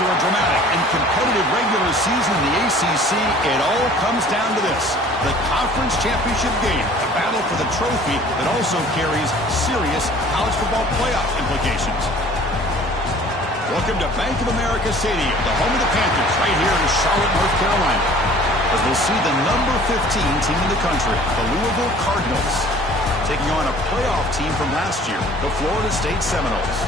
After a dramatic and competitive regular season in the ACC, it all comes down to this: the conference championship game, a battle for the trophy that also carries serious college football playoff implications. Welcome to Bank of America Stadium, the home of the Panthers, right here in Charlotte, North Carolina, as we'll see the number 15 team in the country, the Louisville Cardinals, taking on a playoff team from last year, the Florida State Seminoles.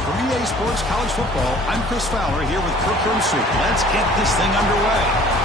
For EA Sports College Football, I'm Chris Fowler here with Kirk Herbstreit. Let's get this thing underway.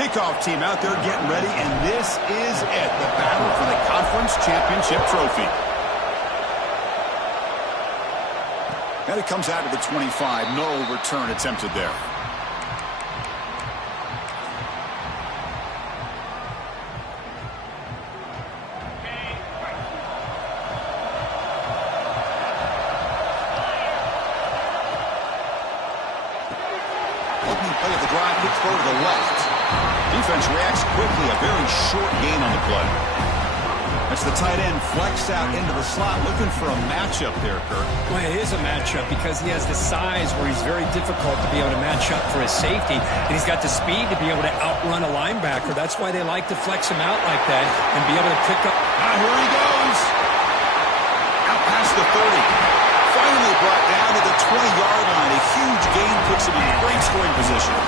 Kickoff team out there getting ready, and this is it, the battle for the conference championship trophy. And it comes out to the 25. No return attempted there. Opening play of the drive, quick throw to the left. Defense reacts quickly, a very short gain on the play. That's the tight end flexed out into the slot, looking for a matchup there, Kirk. Well, it is a matchup because he has the size where he's very difficult to be able to match up for his safety, and he's got the speed to be able to outrun a linebacker. That's why they like to flex him out like that and be able to pick up. Ah, here he goes. Out past the 30. Finally brought down to the 20-yard line. A huge gain puts him in great scoring position.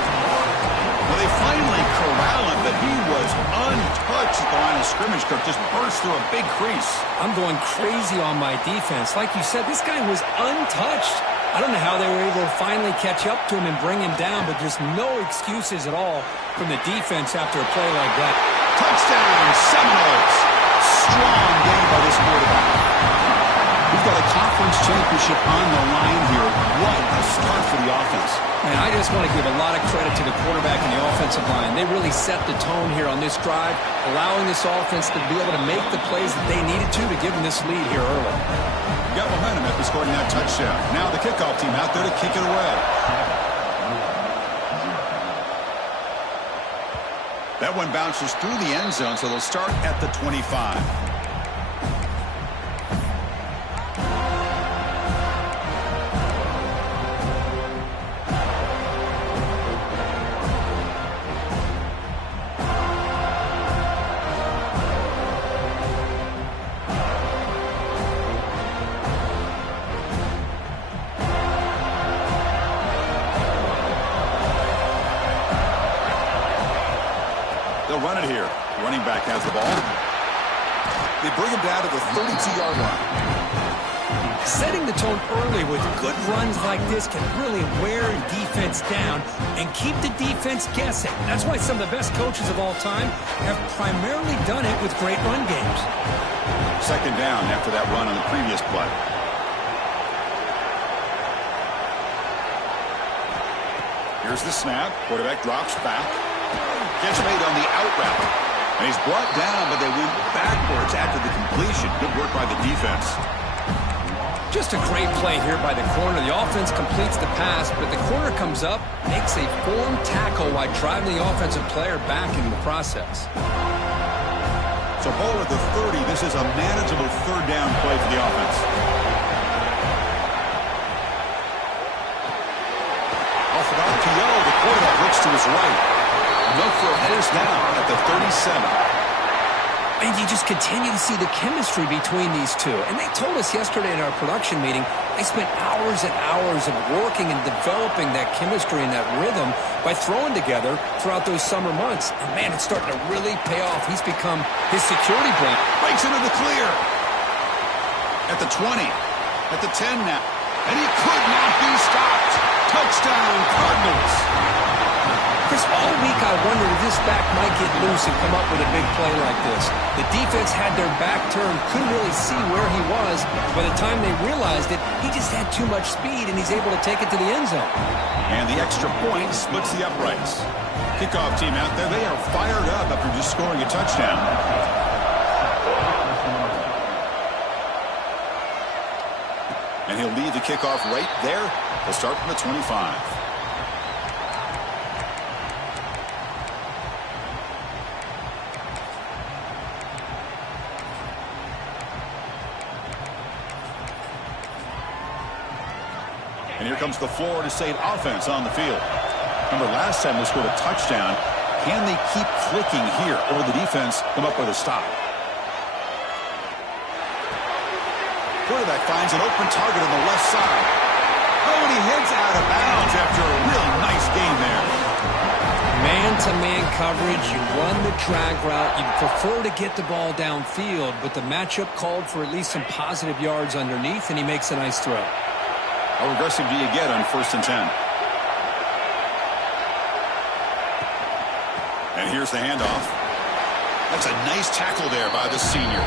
Well, they finally corral him, but he was untouched at the line of scrimmage. Kirk just burst through a big crease. I'm going crazy on my defense. Like you said, this guy was untouched. I don't know how they were able to finally catch up to him and bring him down, but there's no excuses at all from the defense after a play like that. Touchdown, Seminoles. Strong game by this quarterback. We've got a conference championship on the line here. What a start for the offense. Man, I just want to give a lot of credit to the quarterback and the offensive line. They really set the tone here on this drive, allowing this offense to be able to make the plays that they needed to give them this lead here early. Got momentum after scoring that touchdown. Now the kickoff team out there to kick it away. That one bounces through the end zone, so they'll start at the 25. They'll run it here. Running back has the ball. They bring him down to the 32-yard line. Setting the tone early with good runs like this can really wear defense down and keep the defense guessing. That's why some of the best coaches of all time have primarily done it with great run games. Second down after that run on the previous play. Here's the snap. Quarterback drops back. Catch made on the out route. And he's brought down, but they went backwards after the completion. Good work by the defense. Just a great play here by the corner. The offense completes the pass, but the corner comes up, makes a form tackle while driving the offensive player back in the process. So ball at the 30. This is a manageable third down play for the offense. Off of RPO, the quarterback looks to his right. Look for a first down at the 37. And you just continue to see the chemistry between these two. And they told us yesterday in our production meeting, they spent hours and hours of working and developing that chemistry and that rhythm by throwing together throughout those summer months. And, man, it's starting to really pay off. He's become his security blanket. Breaks into the clear. At the 20. At the 10 now. And he could not be stopped. Touchdown, Cardinals. Chris, all week I wondered if this back might get loose and come up with a big play like this. The defense had their back turned, couldn't really see where he was. By the time they realized it, he just had too much speed, and he's able to take it to the end zone. And the extra point splits the uprights. Kickoff team out there, they are fired up after just scoring a touchdown. And he'll lead the kickoff right there. They'll start from the 25. And here comes the Florida State offense on the field. Remember, last time they scored a touchdown. Can they keep clicking here, or will the defense come up with a stop? Quarterback finds an open target on the left side. Oh, and he heads out of bounds after a really nice game there. Man-to-man coverage, you run the drag route. You prefer to get the ball downfield, but the matchup called for at least some positive yards underneath, and he makes a nice throw. How aggressive do you get on 1st and 10? And here's the handoff. That's a nice tackle there by the senior.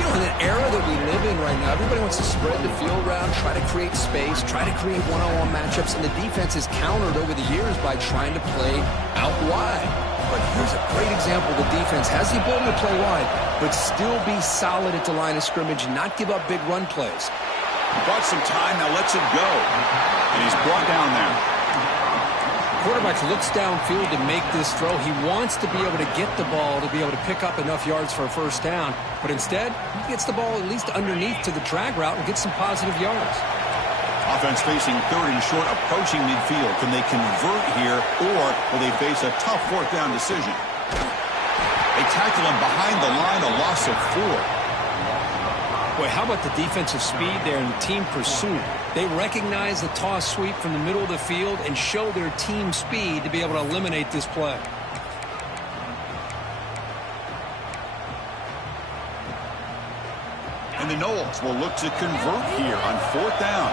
You know, in an era that we live in right now, everybody wants to spread the field around, try to create space, try to create one-on-one matchups, and the defense has countered over the years by trying to play out wide. But here's a great example. The defense has the ability to play wide, but still be solid at the line of scrimmage and not give up big run plays. He bought some time, now lets him go. And he's brought down there. Quarterback looks downfield to make this throw. He wants to be able to get the ball to be able to pick up enough yards for a first down. But instead, he gets the ball at least underneath to the drag route and gets some positive yards. Offense facing 3rd and short, approaching midfield. Can they convert here, or will they face a tough 4th down decision? They tackle him behind the line, a loss of 4. Boy, how about the defensive speed there and the team pursuit? They recognize the toss sweep from the middle of the field and show their team speed to be able to eliminate this play. And the Noles will look to convert here on 4th down.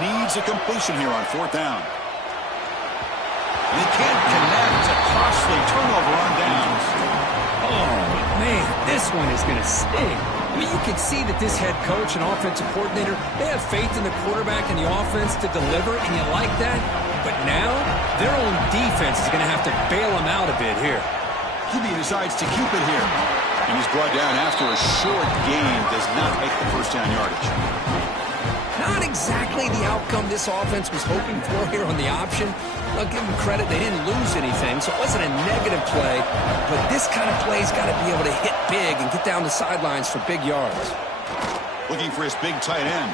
Needs a completion here on 4th down. And they can't connect. A costly turnover on downs. Oh, man, this one is going to sting. I mean, you can see that this head coach and offensive coordinator, they have faith in the quarterback and the offense to deliver, and you like that. But now, their own defense is going to have to bail them out a bit here. QB decides to keep it here. And he's brought down after a short gain. Does not make the first down yardage. Not exactly the outcome this offense was hoping for here on the option. I'll give them credit, they didn't lose anything, so it wasn't a negative play. But this kind of play's got to be able to hit big and get down the sidelines for big yards. Looking for his big tight end.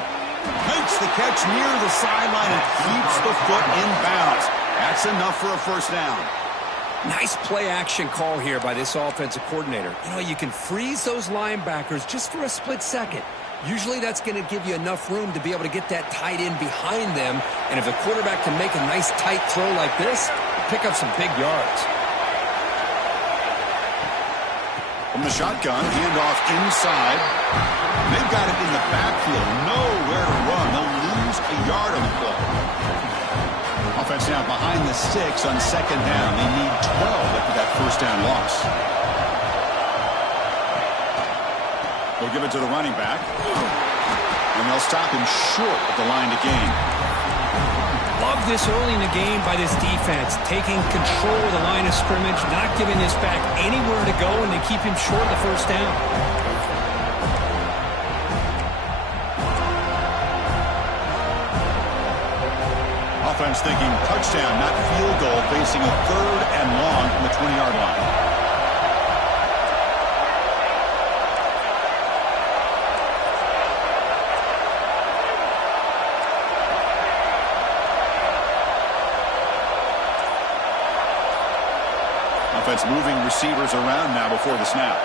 Makes the catch near the sideline and keeps the foot in bounds. That's enough for a first down. Nice play action call here by this offensive coordinator. You know, you can freeze those linebackers just for a split second. Usually that's going to give you enough room to be able to get that tight end behind them. And if the quarterback can make a nice tight throw like this, pick up some big yards. From the shotgun, handoff inside. They've got it in the backfield. Nowhere to run. They'll lose a yard on the play. Offense now behind the 6 on 2nd down. They need 12 after that first down loss. They'll give it to the running back. And they'll stop him short of the line to gain. Love this early in the game by this defense. Taking control of the line of scrimmage, not giving this back anywhere to go, and they keep him short of the first down. Offense thinking touchdown, not field goal, facing a 3rd and long from the 20-yard line. Offense moving receivers around now before the snap.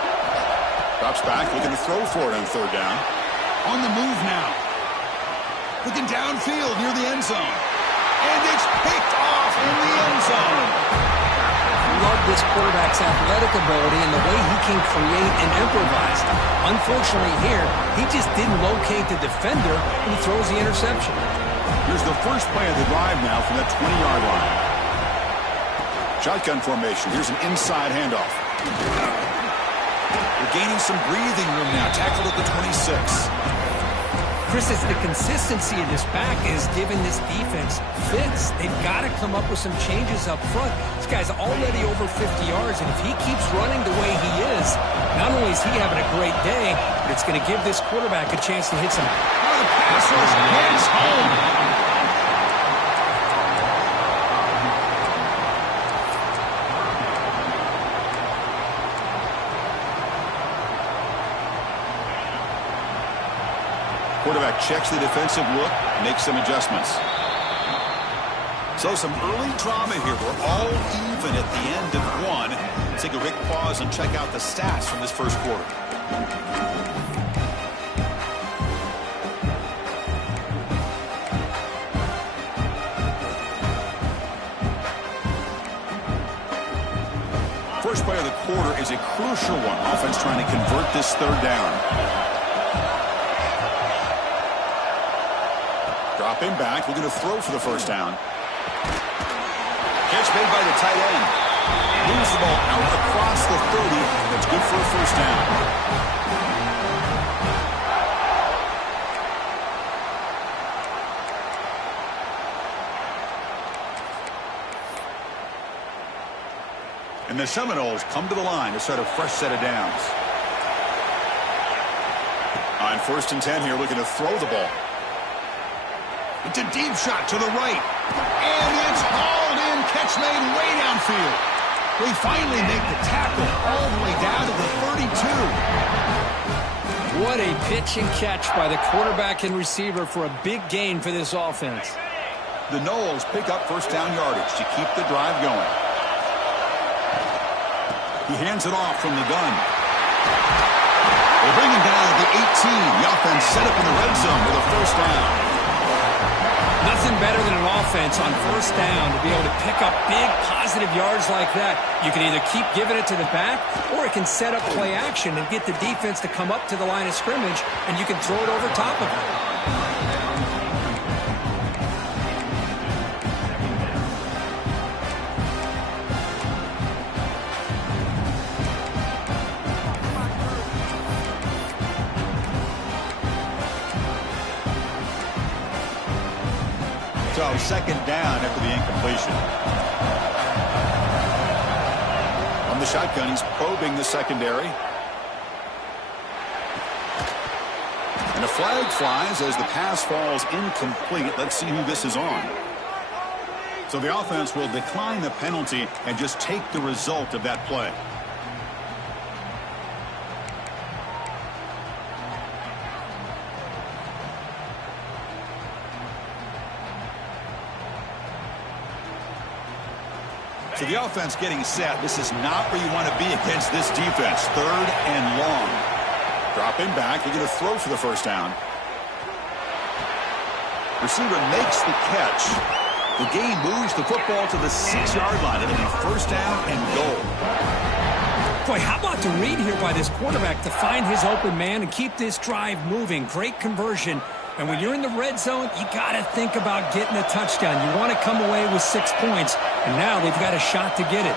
Drops back, looking to throw for it on 3rd down. On the move now. Looking downfield near the end zone. And it's picked off in the end zone. Love this quarterback's athletic ability and the way he can create and improvise. Unfortunately here, he just didn't locate the defender and he throws the interception. Here's the first play of the drive now from that 20-yard line. Shotgun formation. Here's an inside handoff. They're gaining some breathing room now. Tackled at the 26. Chris, it's the consistency of this back is giving this defense fits. They've got to come up with some changes up front. This guy's already over 50 yards, and if he keeps running the way he is, not only is he having a great day, but it's going to give this quarterback a chance to hit some. Oh, the pass rush hits home. Quarterback checks the defensive look, makes some adjustments. So some early drama here. We're all even at the end of one. Let's take a quick pause and check out the stats from this first quarter. First play of the quarter is a crucial one. Offense trying to convert this third down. Drop him back. We're going to throw for the first down. Catch made by the tight end. Moves the ball out across the 30. That's good for a first down. And the Seminoles come to the line to start a fresh set of downs. On 1st and 10 here, looking to throw the ball. It's a deep shot to the right. And it's hauled in. Catch made way downfield. They finally make the tackle all the way down to the 32. What a pitch and catch by the quarterback and receiver for a big gain for this offense. The Noles pick up first down yardage to keep the drive going. He hands it off from the gun. They bring him down at the 18. The offense set up in the red zone with a first down. Nothing better than an offense on first down to be able to pick up big positive yards like that. You can either keep giving it to the back, or it can set up play action and get the defense to come up to the line of scrimmage, and you can throw it over top of it. So second down after the incompletion. On the shotgun, he's probing the secondary. And a flag flies as the pass falls incomplete. Let's see who this is on. So the offense will decline the penalty and just take the result of that play. So the offense getting set. This is not where you want to be against this defense. 3rd and long. Drop him back. They're going to throw for the first down. Receiver makes the catch. The game moves the football to the 6-yard line. It'll be first down and goal. Boy, how about the read here by this quarterback to find his open man and keep this drive moving. Great conversion. And when you're in the red zone, you got to think about getting a touchdown. You want to come away with 6 points, and now they've got a shot to get it.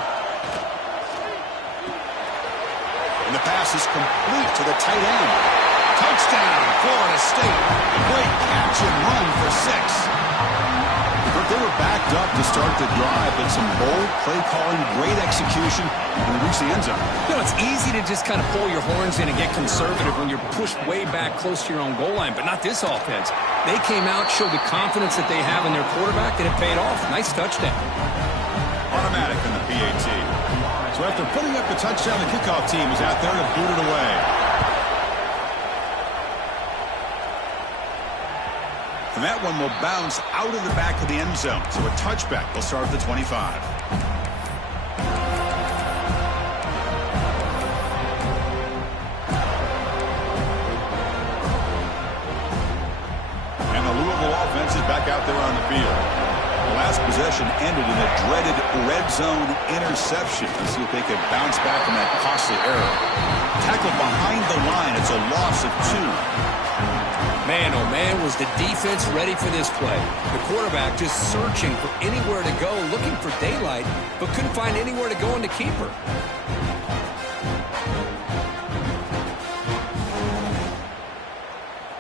And the pass is complete to the tight end. Touchdown, Florida State. A great catch and run for 6. But they were backed up to start the drive, but some bold play calling, great execution, and they reach the end zone. You know, it's easy to just kind of pull your horns in and get conservative when you're pushed way back close to your own goal line, but not this offense. They came out, showed the confidence that they have in their quarterback, and it paid off. Nice touchdown. Automatic in the PAT. So after putting up the touchdown, the kickoff team is out there to boot it away. And that one will bounce out of the back of the end zone. So a touchback will start at the 25. And the Louisville offense is back out there on the field. The last possession ended in a dreaded red zone interception. Let's see if they can bounce back from that costly error. Tackled behind the line. It's a loss of 2. Man, oh man, was the defense ready for this play. The quarterback just searching for anywhere to go, looking for daylight, but couldn't find anywhere to go in the keeper.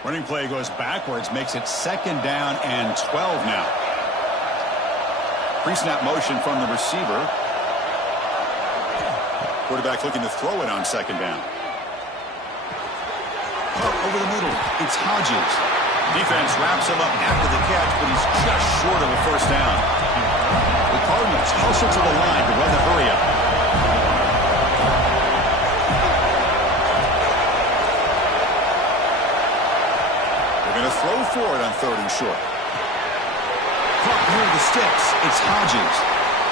Running play goes backwards, makes it 2nd down and 12 now. Pre-snap motion from the receiver. Quarterback looking to throw it on 2nd down. Over the middle, it's Hodges. Defense wraps him up after the catch, but he's just short of a 1st down. The Cardinals hustle to the line to run the hurry up. They're going to throw for it on 3rd and short. Caught near the sticks. It's Hodges.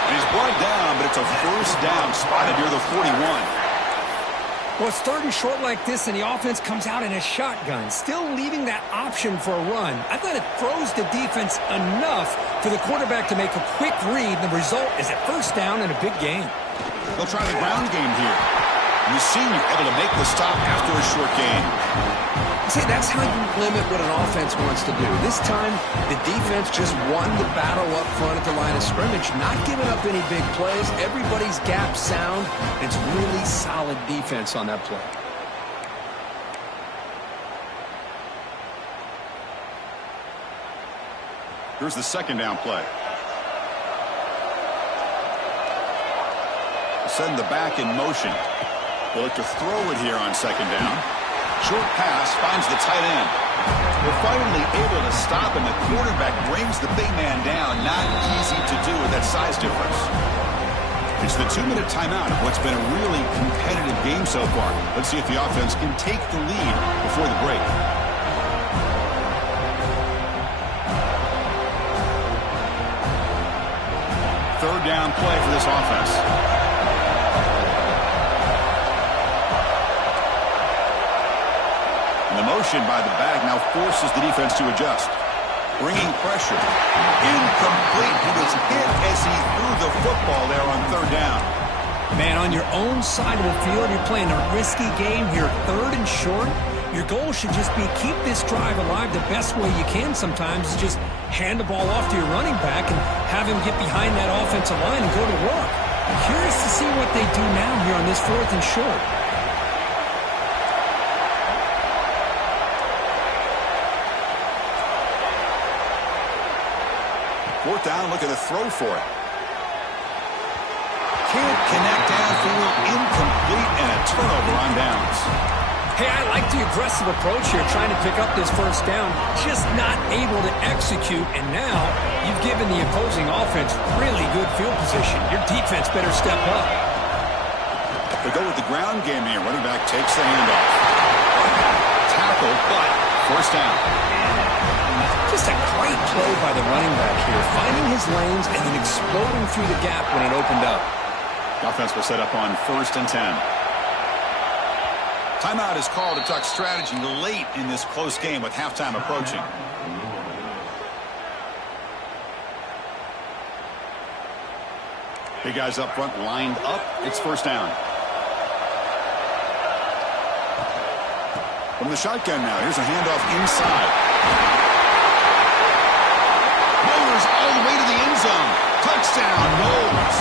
And he's brought down, but it's a 1st down spotted near the 41. Well, it's 3rd and short like this, and the offense comes out in a shotgun, still leaving that option for a run. I thought it froze the defense enough for the quarterback to make a quick read. The result is a 1st down and a big gain. They'll try the ground game here. And the senior able to make the stop after a short gain. See, that's how you limit what an offense wants to do. This time, the defense just won the battle up front at the line of scrimmage, not giving up any big plays. Everybody's gap sound. It's really solid defense on that play. Here's the 2nd down play. Send the back in motion. They'll look to throw it here on 2nd down. Short pass finds the tight end. They're finally able to stop, and the quarterback brings the big man down. Not easy to do with that size difference. It's the 2-minute timeout of what's been a really competitive game so far. Let's see if the offense can take the lead before the break. Third down play for this offense. The motion by the back now forces the defense to adjust. Bringing pressure. Incomplete. He was hit as he threw the football there on 3rd down. Man, on your own side of the field, you're playing a risky game here. 3rd and short. Your goal should just be keep this drive alive the best way you can sometimes is just hand the ball off to your running back and have him get behind that offensive line and go to work. I'm curious to see what they do now here on this 4th and short. 4th down, looking to throw for it. Can't connect downfield, incomplete, and a turnover on downs. Hey, I like the aggressive approach here, trying to pick up this 1st down, just not able to execute, and now you've given the opposing offense really good field position. Your defense better step up. They go with the ground game here. Running back takes the handoff. Tackle, but 1st down. Just a great play by the running back here, finding his lanes and then exploding through the gap when it opened up. The offense will set up on 1st and 10. Timeout is called to talk strategy late in this close game with halftime approaching. Big guys up front lined up. It's 1st down. From the shotgun now, here's a handoff inside. All the way to the end zone. Touchdown, Knowles.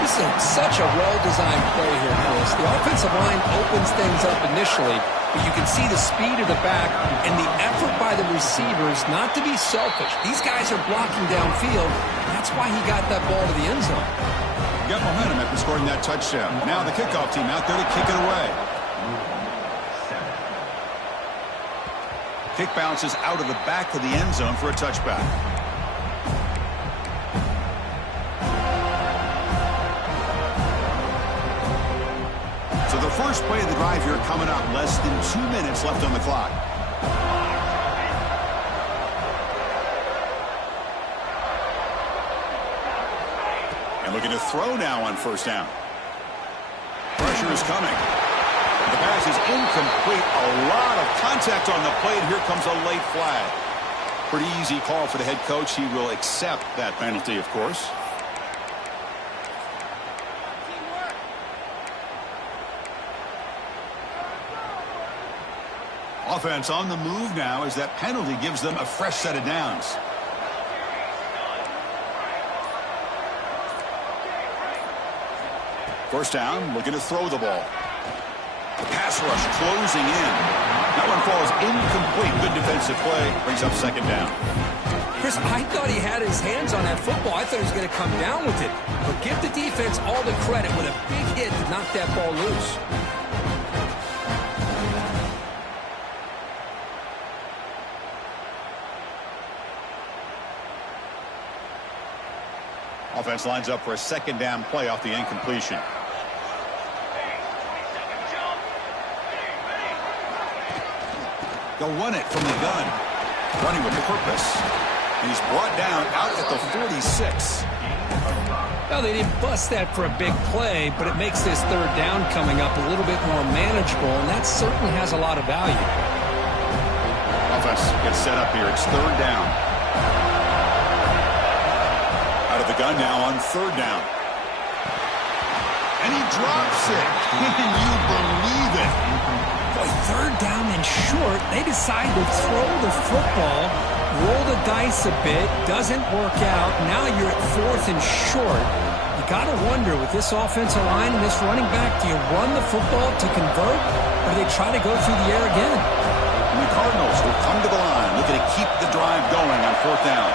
This is such a well-designed play here, Chris. The offensive line opens things up initially, but you can see the speed of the back and the effort by the receivers not to be selfish. These guys are blocking downfield. That's why he got that ball to the end zone. Got momentum after scoring that touchdown. Now the kickoff team out there to kick it away. Kick bounces out of the back of the end zone for a touchback. So the first play of the drive here coming up. Less than 2 minutes left on the clock. And looking to throw now on 1st down. Pressure is coming. The pass is incomplete. A lot of contact on the play, and here comes a late flag. Pretty easy call for the head coach. He will accept that penalty, of course. Offense on the move now as that penalty gives them a fresh set of downs. First down, looking to throw the ball. The pass rush closing in. That one falls incomplete. Good defensive play. Brings up second down. Chris, I thought he had his hands on that football. I thought he was going to come down with it. But give the defense all the credit with a big hit to knock that ball loose. Offense lines up for a second down play off the incompletion. They'll run it from the gun. Running with purpose. And he's brought down out at the 46. Well, they didn't bust that for a big play, but it makes this third down coming up a little bit more manageable, and that certainly has a lot of value. Offense gets set up here. It's third down. Out of the gun now on third down. And he drops it. Can you believe it? Boy, third down and short. They decide to throw the football, roll the dice a bit, doesn't work out. Now you're at fourth and short. You got to wonder, with this offensive line and this running back, do you run the football to convert, or do they try to go through the air again? And the Cardinals will come to the line, looking to keep the drive going on fourth down.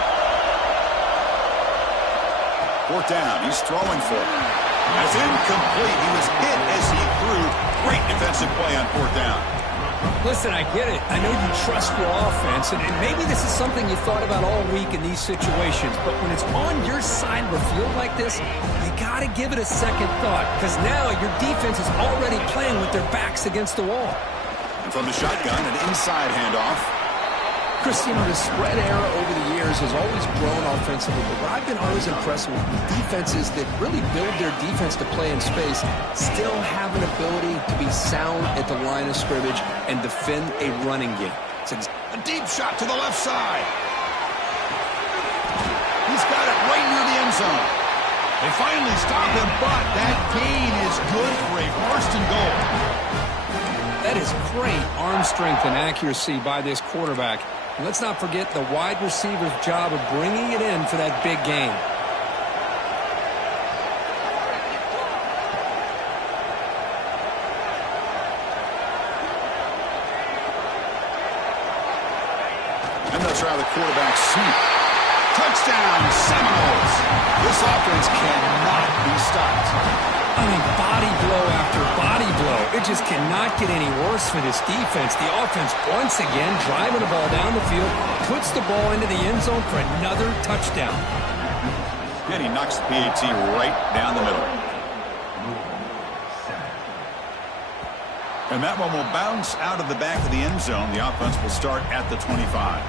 Fourth down, he's throwing for it. That's incomplete. He was hit as he threw. Great defensive play on fourth down. Listen, I get it. I know you trust your offense, and maybe this is something you thought about all week in these situations, but when it's on your side of the field like this, you got to give it a second thought, because now your defense is already playing with their backs against the wall. And from the shotgun, an inside handoff. Cristiano, the spread era over the years has always grown offensively, but what I've been always impressed with defenses that really build their defense to play in space still have an ability to be sound at the line of scrimmage and defend a running game. A deep shot to the left side. He's got it right near the end zone. They finally stop him, but that gain is good for a first and goal. That is great arm strength and accuracy by this quarterback. And let's not forget the wide receiver's job of bringing it in for that big gain. And they'll try the quarterback sweep. Touchdown, Seminoles. This offense cannot be stopped. I mean, body blow after body blow. It just cannot get any worse for this defense. The offense, once again, driving the ball down the field, puts the ball into the end zone for another touchdown. And he knocks the PAT right down the middle. And that one will bounce out of the back of the end zone. The offense will start at the 25.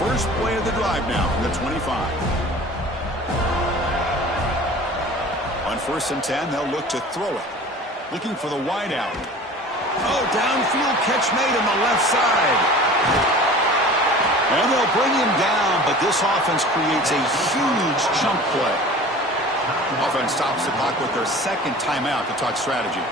First play of the drive now from the 25. On first and 10, they'll look to throw it. Looking for the wide out. Oh, downfield catch made on the left side. And they'll bring him down, but this offense creates a huge chunk play. Offense stops the clock with their second timeout to talk strategy.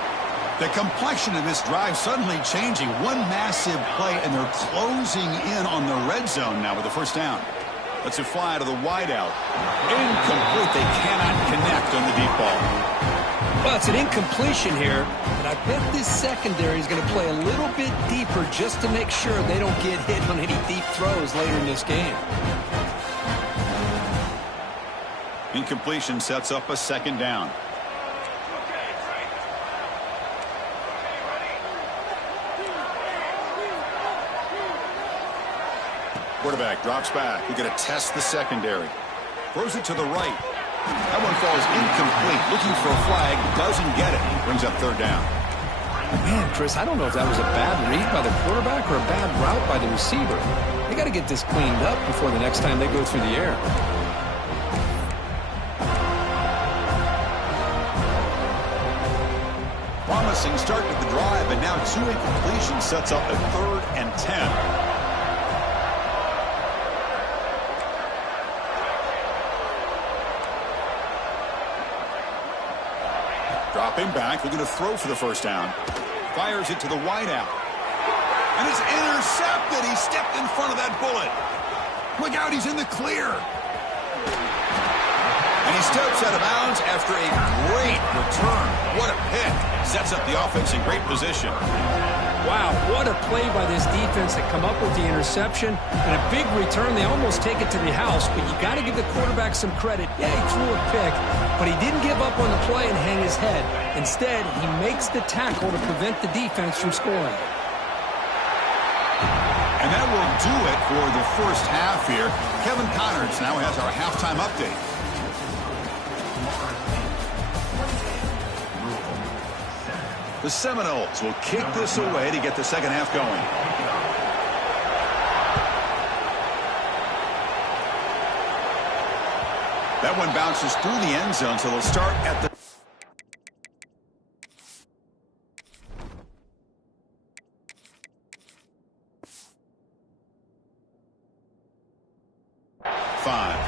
The complexion of this drive suddenly changing. One massive play, and they're closing in on the red zone now with the first down. Let's it fly to the wideout. Incomplete. They cannot connect on the deep ball. Well, it's an incompletion here, but I bet this secondary is going to play a little bit deeper just to make sure they don't get hit on any deep throws later in this game. Incompletion sets up a second down. Quarterback drops back. He's going to test the secondary. Throws it to the right. That one falls incomplete. Looking for a flag. Doesn't get it. Brings up third down. Man, Chris, I don't know if that was a bad read by the quarterback or a bad route by the receiver. They got to get this cleaned up before the next time they go through the air. Promising start to the drive, and now two incompletions sets up a third and 10. Dropping back, looking to throw for the first down. Fires it to the wideout. And it's intercepted. He stepped in front of that bullet. Look out, he's in the clear. And he steps out of bounds after a great return. What a pick. Sets up the offense in great position. Wow, what a play by this defense to come up with the interception. And a big return. They almost take it to the house, but you got to give the quarterback some credit. Yeah, he threw a pick, but he didn't give up on the play and hang his head. Instead, he makes the tackle to prevent the defense from scoring. And that will do it for the first half here. Kevin Connors now has our halftime update. The Seminoles will kick this away to get the second half going. That one bounces through the end zone, so they'll start at the 5.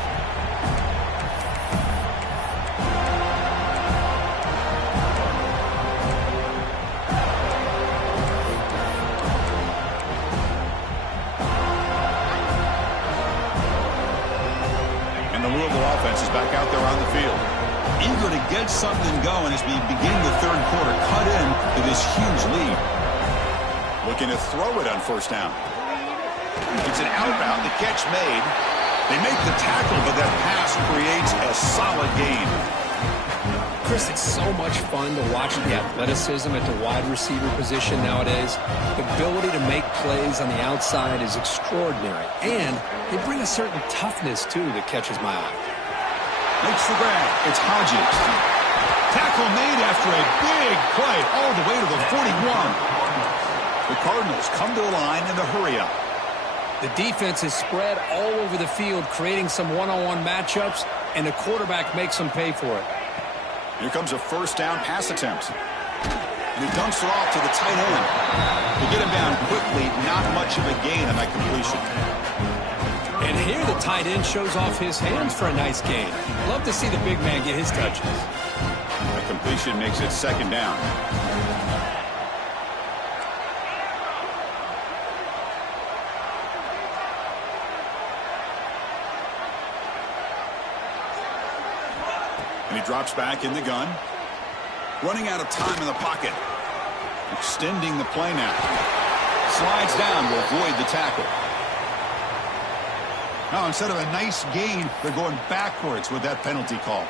Offense is back out there on the field. Eager to get something going as we begin the third quarter. Cut in to this huge lead. Looking to throw it on first down. It's an outbound. The catch made. They make the tackle, but that pass creates a solid gain. Chris, it's so much fun to watch the athleticism at the wide receiver position nowadays. The ability to make plays on the outside is extraordinary. And they bring a certain toughness, too, that catches my eye. Makes the grab. It's Hodges. Tackle made after a big play all the way to the 41. The Cardinals come to the line in the hurry-up. The defense is spread all over the field, creating some one-on-one matchups, and the quarterback makes them pay for it. Here comes a first down pass attempt. And he dumps it off to the tight end. To get him down quickly, not much of a gain on that completion. And here the tight end shows off his hands for a nice gain. Love to see the big man get his touches. The completion makes it second down. And he drops back in the gun. Running out of time in the pocket. Extending the play now. Slides down to avoid the tackle. Now, instead of a nice gain, they're going backwards with that penalty call.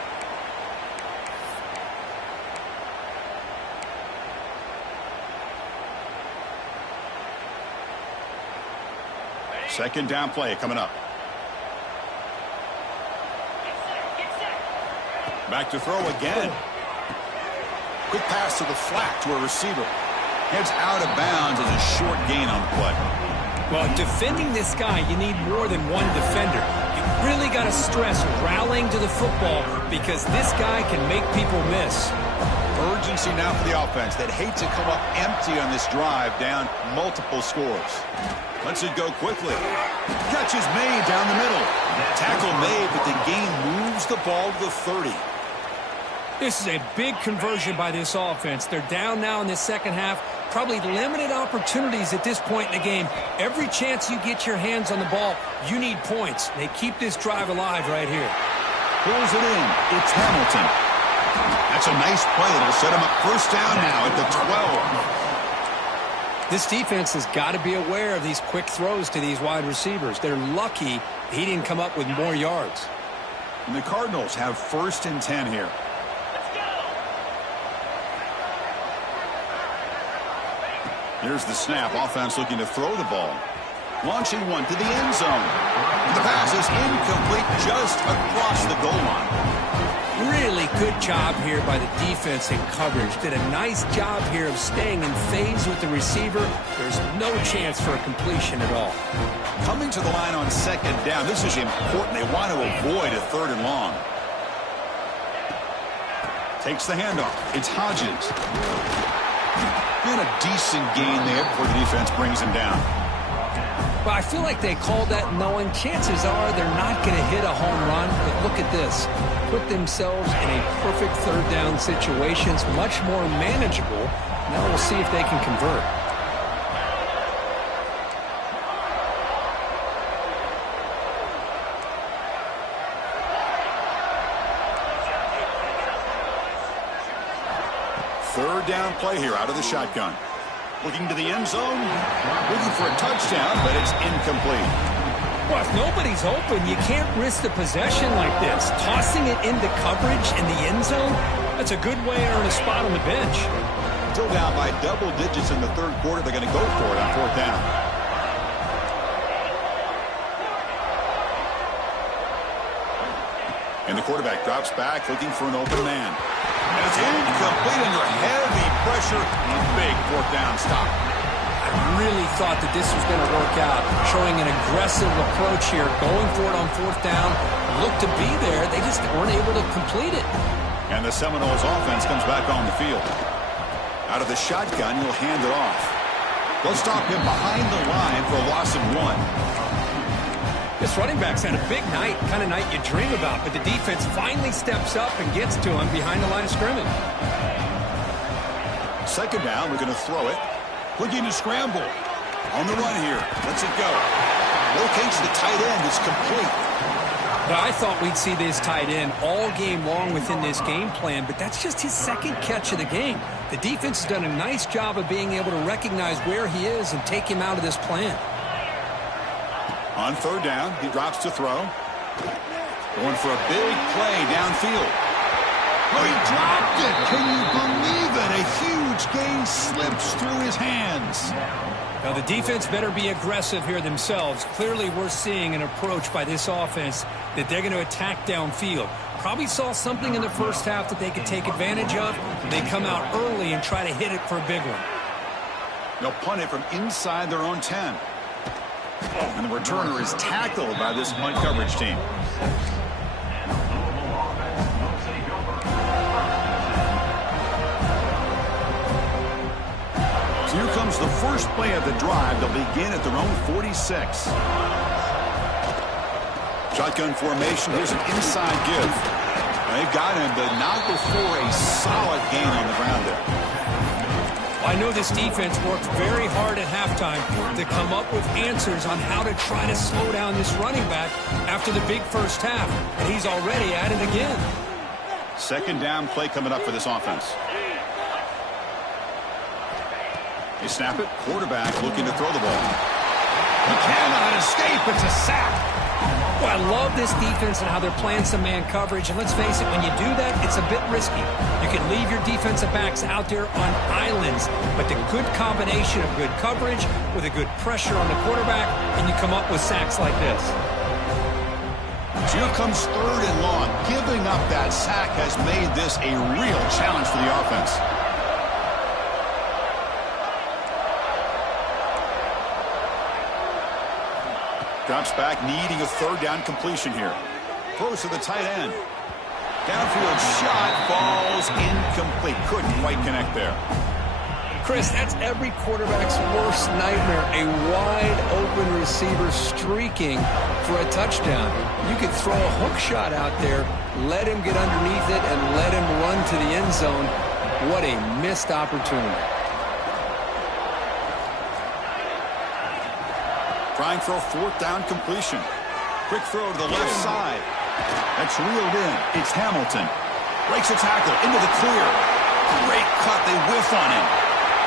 Second down play coming up. Back to throw again. Quick pass to the flat to a receiver. Heads out of bounds as a short gain on the play. Well, defending this guy, you need more than one defender. You really got to stress rallying to the football because this guy can make people miss. Urgency now for the offense that hate to come up empty on this drive, down multiple scores. Lets it go quickly. Catch is made down the middle. Tackle made, but the gain moves the ball to the 30. This is a big conversion by this offense. They're down now in the second half. Probably limited opportunities at this point in the game. Every chance you get your hands on the ball, you need points. They keep this drive alive right here. Pulls it in. It's Hamilton. That's a nice play. It'll set him up first down now at the 12. This defense has got to be aware of these quick throws to these wide receivers. They're lucky he didn't come up with more yards. And the Cardinals have first and 10 here. Here's the snap. Offense looking to throw the ball. Launching one to the end zone. The pass is incomplete just across the goal line. Really good job here by the defense in coverage. Did a nice job here of staying in phase with the receiver. There's no chance for a completion at all. Coming to the line on second down. This is important. They want to avoid a third and long. Takes the handoff. It's Hodges. And a decent gain there before the defense brings him down. Well, I feel like they called that knowing chances are they're not going to hit a home run. But look at this. Put themselves in a perfect third down situation. It's much more manageable. Now we'll see if they can convert. Third down play here out of the shotgun. Looking to the end zone. Looking for a touchdown, but it's incomplete. Well, if nobody's open, you can't risk the possession like this. Tossing it into coverage in the end zone, that's a good way to earn a spot on the bench. Still down by double digits in the third quarter. They're going to go for it on fourth down. And the quarterback drops back, looking for an open man. And it's incomplete under heavy pressure. Big fourth down stop. I really thought that this was going to work out, showing an aggressive approach here, going for it on fourth down. Looked to be there. They just weren't able to complete it. And the Seminoles offense comes back on the field. Out of the shotgun, he'll hand it off. They'll stop him behind the line for a loss of 1. This running back's had a big night, kind of night you dream about, but the defense finally steps up and gets to him behind the line of scrimmage. Second down, we're going to throw it. Looking to scramble. On the run here. Lets it go. Locates the tight end. It's complete. But I thought we'd see this tight end all game long within this game plan, but that's just his second catch of the game. The defense has done a nice job of being able to recognize where he is and take him out of this plan. On third down, he drops to throw. Going for a big play downfield. Oh, he dropped it. Can you believe it? A huge gain slips through his hands. Now, the defense better be aggressive here themselves. Clearly, we're seeing an approach by this offense that they're going to attack downfield. Probably saw something in the first half that they could take advantage of. They come out early and try to hit it for a big one. They'll punt it from inside their own 10. And the returner is tackled by this punt coverage team. So here comes the first play of the drive. They'll begin at their own 46. Shotgun formation. Here's an inside give. They've got him, but not before a solid gain on the ground there. I know this defense worked very hard at halftime to come up with answers on how to try to slow down this running back after the big first half, and he's already at it again. Second down play coming up for this offense. They snap it. Quarterback looking to throw the ball. He cannot escape. It's a sack. Well, I love this defense and how they're playing some man coverage. And let's face it, when you do that, it's a bit risky. You can leave your defensive backs out there on islands. But the good combination of good coverage with a good pressure on the quarterback, and you come up with sacks like this. So here comes third and long. Giving up that sack has made this a real challenge for the offense. Drops back, needing a third down completion here. Throws to the tight end. Downfield shot falls incomplete. Couldn't quite connect there. Chris, that's every quarterback's worst nightmare. A wide-open receiver streaking for a touchdown. You could throw a hook shot out there, let him get underneath it, and let him run to the end zone. What a missed opportunity. Trying for a fourth down completion. Quick throw to the left side. That's reeled in. It's Hamilton. Breaks a tackle into the clear. Great cut. They whiff on him.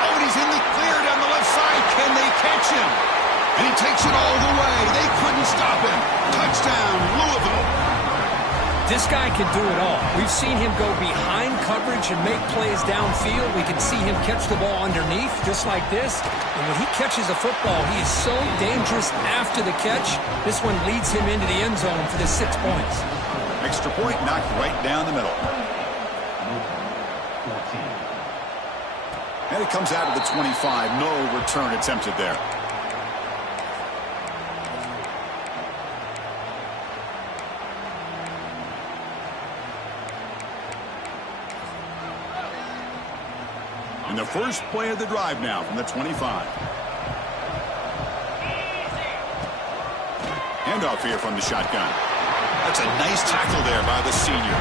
Oh, and he's in the clear down the left side. Can they catch him? And he takes it all the way. They couldn't stop him. Touchdown, Louisville. This guy can do it all. We've seen him go behind coverage and make plays downfield. We can see him catch the ball underneath, just like this. And when he catches a football, he is so dangerous after the catch. This one leads him into the end zone for the 6 points. Extra point knocked right down the middle. And it comes out of the 25. No return attempted there. And the first play of the drive now from the 25. handoff here from the shotgun. That's a nice tackle there by the senior.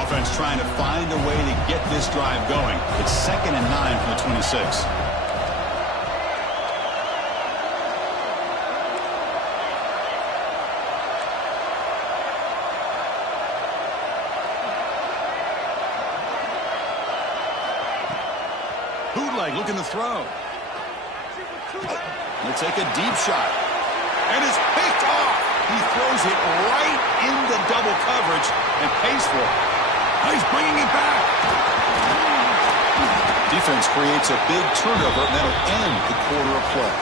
Offense trying to find a way to get this drive going. It's 2nd and 9 from the 26. Bootleg looking to throw. He'll take a deep shot. And it's picked off. He throws it right into double coverage and pays for it. Oh, he's bringing it back. Defense creates a big turnover, and that'll end the quarter of play.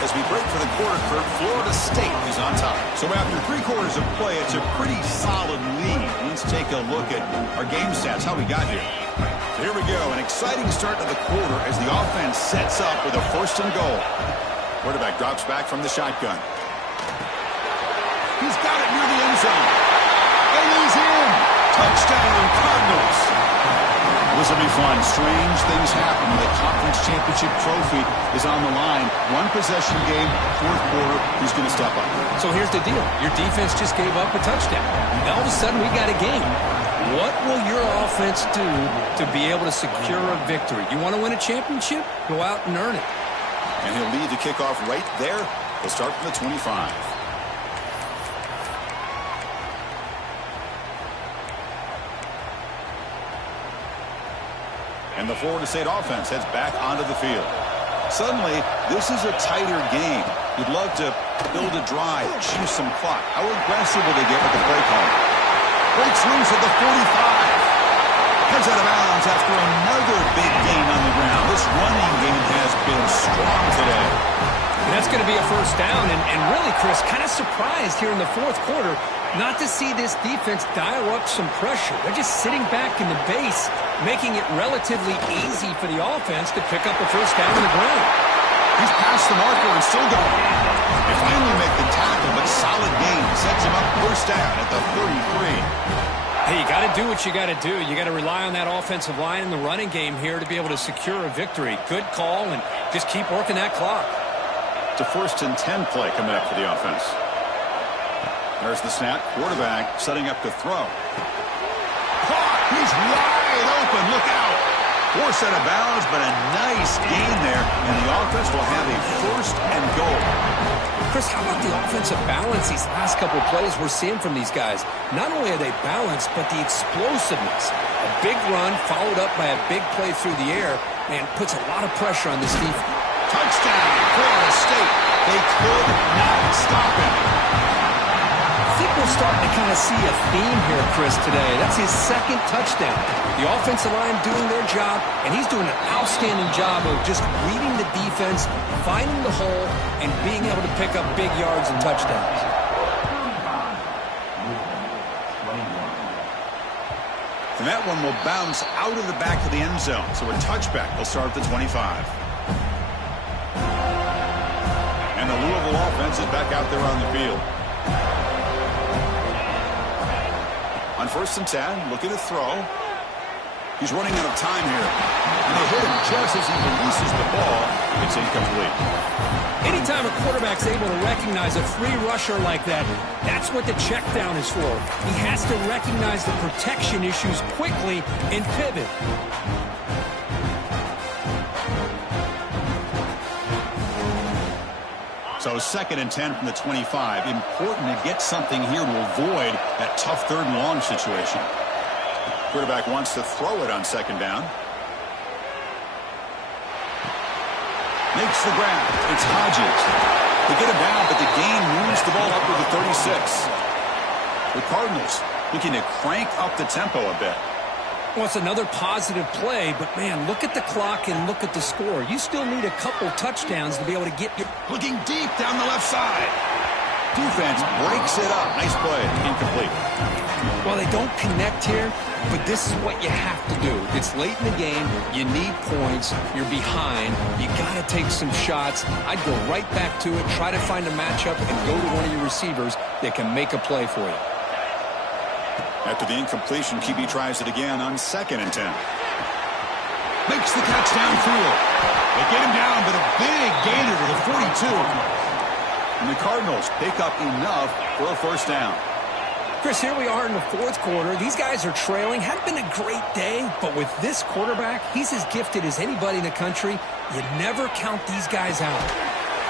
As we break for the quarter, Kurt, Florida State is on top. So after 3 quarters of play, it's a pretty solid lead. Let's take a look at our game stats, how we got here. So here we go, an exciting start to the quarter as the offense sets up with a 1st and goal. Quarterback drops back from the shotgun. He's got it near the end zone. And he's in. Touchdown, Cardinals. This will be fun. Strange things happen when the conference championship trophy is on the line. 1 possession game, 4th quarter. Who's going to step up? So here's the deal. Your defense just gave up a touchdown. All of a sudden, we got a game. What will your offense do to be able to secure a victory? You want to win a championship? Go out and earn it. And he'll lead the kickoff right there. He'll start from the 25. And the Florida State offense heads back onto the field. Suddenly, this is a tighter game. You'd love to build a drive, choose some clock. How aggressive will they get with the play call? Breaks loose at the 45. Comes out of bounds after another big gain on the ground. This running game has been strong today. And that's going to be a 1st down. And really, Chris, kind of surprised here in the 4th quarter not to see this defense dial up some pressure. They're just sitting back in the base, making it relatively easy for the offense to pick up a 1st down on the ground. He's past the marker and still going. They finally make the tackle, but solid gain sets him up 1st down at the 33. Hey, you got to do what you got to do. You got to rely on that offensive line in the running game here to be able to secure a victory. Good call, and just keep working that clock. It's a 1st and 10 play coming up for the offense. There's the snap. Quarterback setting up to throw. Caught! He's wide open. Look out! Forced out of bounds, but a nice gain there, and the offense will have a 1st and goal. Chris, how about the offensive balance these last couple of plays we're seeing from these guys? Not only are they balanced, but the explosiveness. A big run followed up by a big play through the air, and puts a lot of pressure on this defense. Touchdown, Florida State. They could not stop him. I think we're starting to kind of see a theme here, Chris, today. That's his 2nd touchdown. The offensive line doing their job, and he's doing an outstanding job of just reading the defense, finding the hole, and being able to pick up big yards and touchdowns. And that one will bounce out of the back of the end zone. So a touchback will start at the 25. And the Louisville offense is back out there on the field. On 1st and 10, looking to throw. He's running out of time here. And they hit him just as he releases the ball. It's incomplete. Anytime a quarterback's able to recognize a free rusher like that, that's what the check down is for. He has to recognize the protection issues quickly and pivot. So 2nd and 10 from the 25. Important to get something here to avoid that tough 3rd and long situation. Quarterback wants to throw it on 2nd down. Makes the grab. It's Hodges. They get him down, but the gain moves the ball up to the 36. The Cardinals looking to crank up the tempo a bit. Well, it's another positive play, but, man, look at the clock and look at the score. You still need a couple touchdowns to be able to get you. Looking deep down the left side. Defense breaks it up. Nice play. Incomplete. Well, they don't connect here, but this is what you have to do. It's late in the game. You need points. You're behind. You got to take some shots. I'd go right back to it, try to find a matchup, and go to one of your receivers that can make a play for you. After the incompletion, QB tries it again on 2nd and 10. Makes the catch downfield. They get him down, but a big gainer to the 42. And the Cardinals pick up enough for a first down. Chris, here we are in the fourth quarter. These guys are trailing. Hadn't been a great day, but with this quarterback, he's as gifted as anybody in the country. You never count these guys out.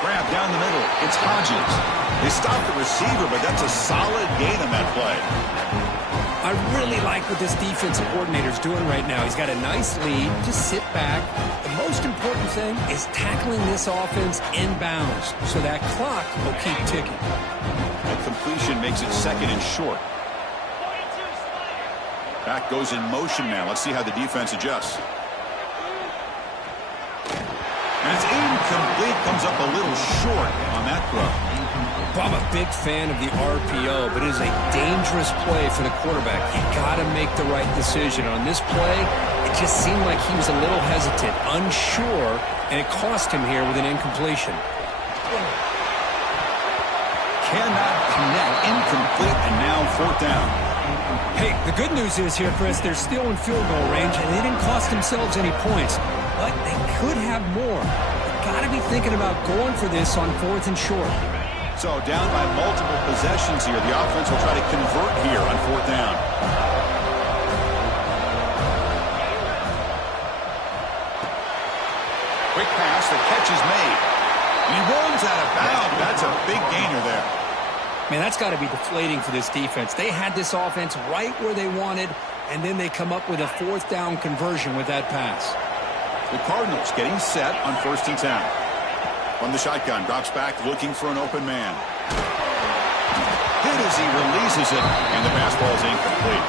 Grab down the middle. It's Hodges. They stop the receiver, but that's a solid gain on that play. I really like what this defensive coordinator's doing right now. He's got a nice lead. Just sit back. The most important thing is tackling this offense inbounds so that clock will keep ticking. That completion makes it second and short. Back goes in motion now. Let's see how the defense adjusts. And it's incomplete. Comes up a little short on that throw. I'm a big fan of the RPO, but it is a dangerous play for the quarterback. You got to make the right decision. On this play, it just seemed like he was a little hesitant, unsure, and it cost him here with an incompletion. Cannot connect. Incomplete, and now fourth down. Hey, the good news is here, Chris, they're still in field goal range, and they didn't cost themselves any points. But they could have more. You've got to be thinking about going for this on fourth and short. So down by multiple possessions here. The offense will try to convert here on fourth down. Quick pass. The catch is made. And he runs out of bounds. That's a big gainer there. Man, that's got to be deflating for this defense. They had this offense right where they wanted, and then they come up with a fourth down conversion with that pass. The Cardinals getting set on 1st and 10. From the shotgun, drops back looking for an open man. Hit as he releases it, and the pass ball is incomplete.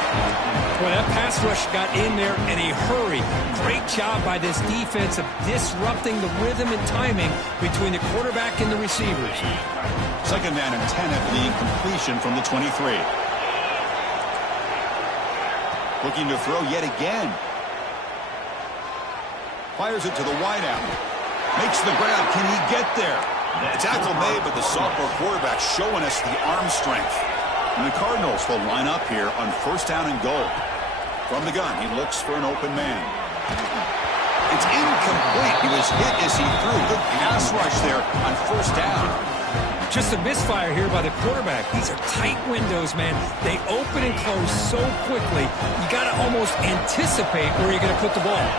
Well, that pass rush got in there in a hurry. Great job by this defense of disrupting the rhythm and timing between the quarterback and the receivers. 2nd down and 10 after the incompletion from the 23. Looking to throw yet again. Fires it to the wideout. Makes the grab. Can he get there? The tackle made, but the sophomore quarterback showing us the arm strength. And the Cardinals will line up here on 1st down and goal. From the gun, he looks for an open man. It's incomplete. He was hit as he threw. Good pass rush there on 1st down. Just a misfire here by the quarterback. These are tight windows, man. They open and close so quickly. You got to almost anticipate where you're going to put the ball.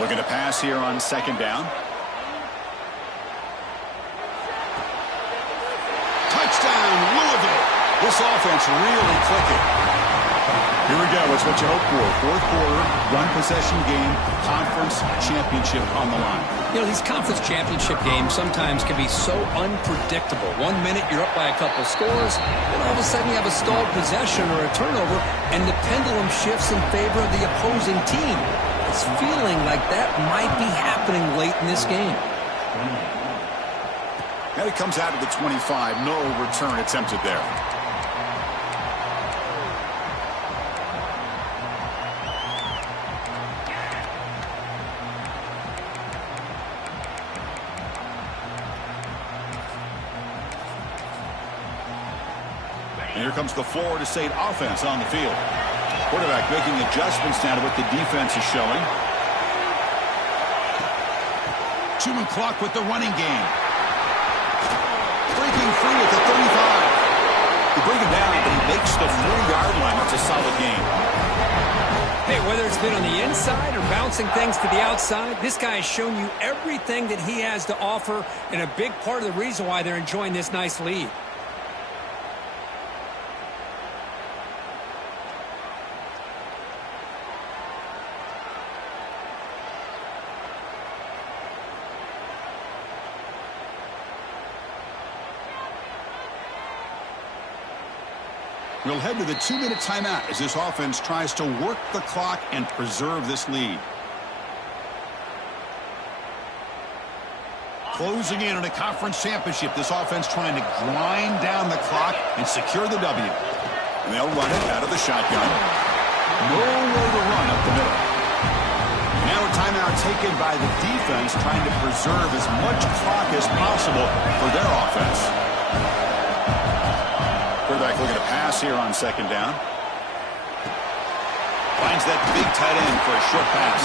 Looking to pass here on 2nd down. Touchdown, Louisville. This offense really clicking. Here we go. It's what you hope for. 4th quarter, one possession game, conference championship on the line. You know, these conference championship games sometimes can be so unpredictable. 1 minute you're up by a couple scores, and all of a sudden you have a stalled possession or a turnover, and the pendulum shifts in favor of the opposing team. It's feeling like that might be happening late in this game. And it comes out of the 25. No return attempted there. And here comes the Florida State offense on the field. Quarterback making adjustments now to what the defense is showing. Chewing clock with the running game. Breaking free at the 35. They bring him down, but he makes the 40-yard line. That's a solid game. Hey, whether it's been on the inside or bouncing things to the outside, this guy has shown you everything that he has to offer, and a big part of the reason why they're enjoying this nice lead. We'll head to the 2-minute timeout as this offense tries to work the clock and preserve this lead. Closing in on a conference championship, this offense trying to grind down the clock and secure the W. And they'll run it out of the shotgun. No way to run up the middle. Now a timeout taken by the defense trying to preserve as much clock as possible for their offense. Quarterback looking to pass here on 2nd down. Finds that big tight end for a short pass.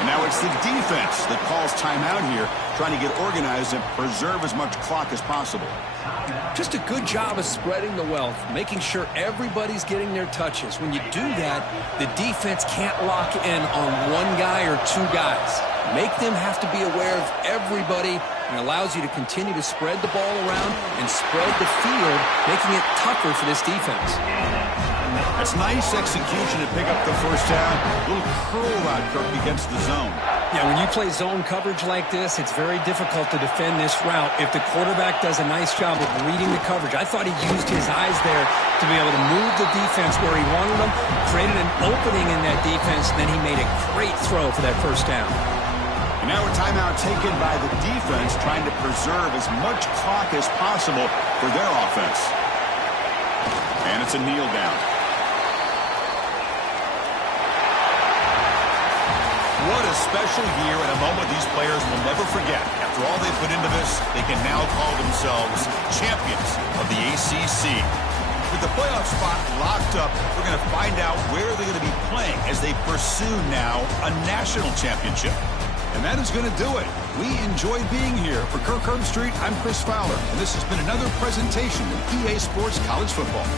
And now it's the defense that calls timeout here, trying to get organized and preserve as much clock as possible. Just a good job of spreading the wealth, making sure everybody's getting their touches. When you do that, the defense can't lock in on one guy or two guys. Make them have to be aware of everybody, and allows you to continue to spread the ball around and spread the field, making it tougher for this defense. That's nice execution to pick up the first down. A little curl route, Kirk, against the zone. Yeah, when you play zone coverage like this, it's very difficult to defend this route if the quarterback does a nice job of reading the coverage. I thought he used his eyes there to be able to move the defense where he wanted them, created an opening in that defense, and then he made a great throw for that first down. And now a timeout taken by the defense, trying to preserve as much clock as possible for their offense. And it's a kneel down. What a special year and a moment these players will never forget. After all they put into this, they can now call themselves champions of the ACC. With the playoff spot locked up, we're going to find out where they're going to be playing as they pursue now a national championship. And that is going to do it. We enjoyed being here. For Kirk Herbstreit, I'm Chris Fowler, and this has been another presentation of EA Sports College Football.